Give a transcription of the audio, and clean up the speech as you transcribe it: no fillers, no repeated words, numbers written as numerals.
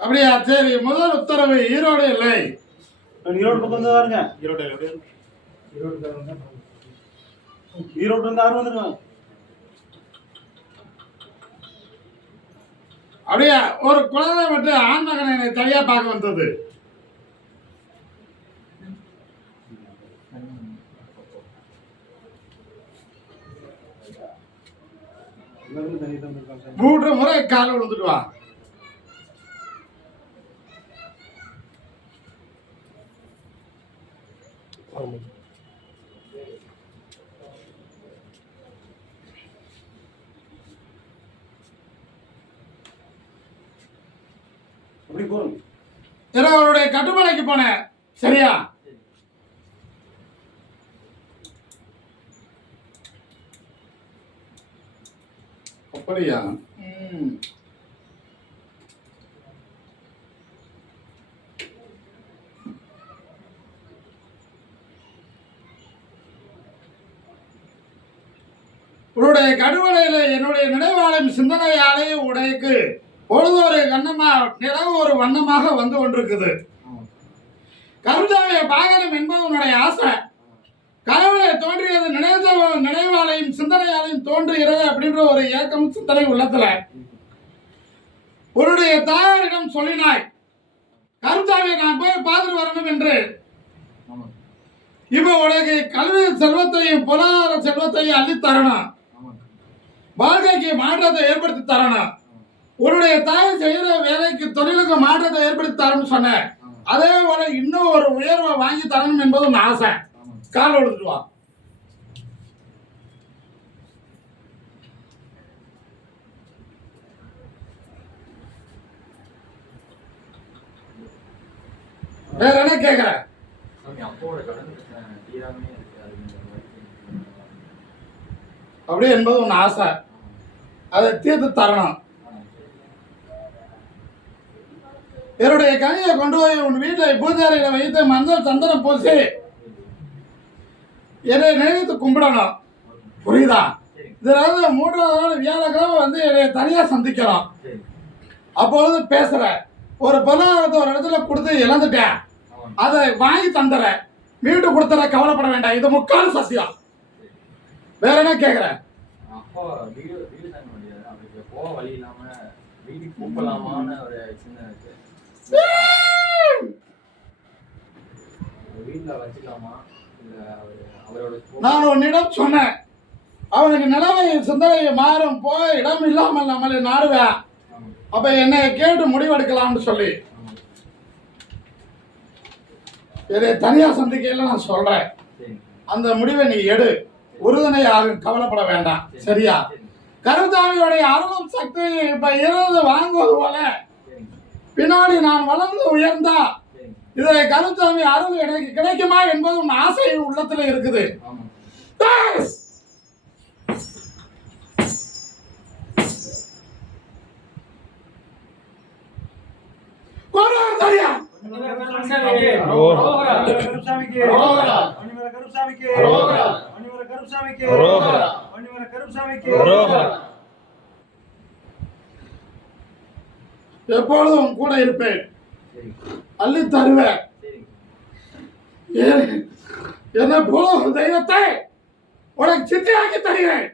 அப்படியா? சரி, முதல் உத்தரவு ஈரோடு இல்லை. ஈரோடு பக்கம் வந்து பாருங்க. ஈரோடு இருந்து யாரும் வந்துருங்க. அப்படியா? ஒரு குழந்தை மட்டும் ஆண் மகனை என்னை தனியா பார்க்க வந்தது. மூன்று முறை கால் விழுந்துட்டு வா. அவருடைய கட்டுமலைக்கு போனேன். சரியா? அப்படியா? உன்னுடைய கடுவலையில என்னுடைய நினைவாலயம் சிந்தனையாலே உடையக்கு பொழுது ஒரு கண்ணமா நிலவு ஒரு வண்ணமாக வந்து கொண்டிருக்குது. கருதாவிய பாகனம் என்பது உன்னுடைய ஆசை. கடவுளை தோன்றியது நினைவாலையும் சிந்தனையாலையும் தோன்றுகிறது அப்படின்ற ஒரு ஏக்கம் சிந்தனை உள்ளத்துல. உன்னுடைய தாயாரிடம் சொல்லினாய், கருத்தாவியை நான் போய் பார்த்துட்டு வரணும் என்று. இப்ப உனக்கு கல்வி செல்வத்தையும் பொருளாதார செல்வத்தையும் அள்ளி தரணும், வாழ்க்கைக்கு மாற்றத்தை ஏற்படுத்தி தரணும், உன்னுடைய தாய் செய்யற வேலைக்கு தொழிலுக்கு மாற்றத்தை ஏற்படுத்தி தரணும்னு சொன்னேன். அதே போல இன்னும் ஒரு உயர்வை வாங்கி தரணும் என்பது உன் ஆசை. கால் எடுத்துட்டு வா. வேற என்ன கேக்குற? அப்படி என்பது உன் ஆசை. அதை தீர்த்து தரணும். என்னுடைய கனியை கொண்டு போய் உன் வீட்டை பூஜாரியில வைத்து மஞ்சள் சந்தனம் பூசி என்னை நினைத்து கும்பிடணும். புரியுதா? இதுல 3வது நாள் வியாழக்கிழமை வந்து என்னை தனியா சந்திக்கலாம். அப்பொழுது பேசுற ஒரு பொருளாதாரத்தை ஒரு இடத்துல கொடுத்து இழந்துட்டேன், அதை வாங்கி தந்துற, மீண்டும் கொடுத்துற, கவலைப்பட வேண்டாம். இது முக்கால் சத்தியம். வேற என்ன கேக்குற? நான் உன்னிடம் சொன்னேன், அவனுக்கு நிலைமை சிந்தனை மாறும், போய் இடம் இல்லாமல் நம்மளை நாடுவேன், அப்ப என்னை கேட்டு முடிவெடுக்கலாம்னு சொல்லி இதை தனியா சந்திக்கையில நான் சொல்றேன். அந்த முடிவை நீ எடு, உறுதுணை யாரும் கவலைப்பட வேண்டாம். சரியா? கருத்தாவியோடைய அருளும் சக்தி இப்ப இருந்து வாங்குவது போல பின்னாடி நான் வளர்ந்து உயர்ந்தா இதை கருத்தாவி அருள் எனக்கு கிடைக்குமா என்பது உன் ஆசை உள்ளத்துல இருக்குது. எப்பொழுதும் கூட இருப்பேன், அள்ளி தருவேன். என்ன போல தெய்வத்தை உனக்கு சித்தியாக்கி தருகிறேன்.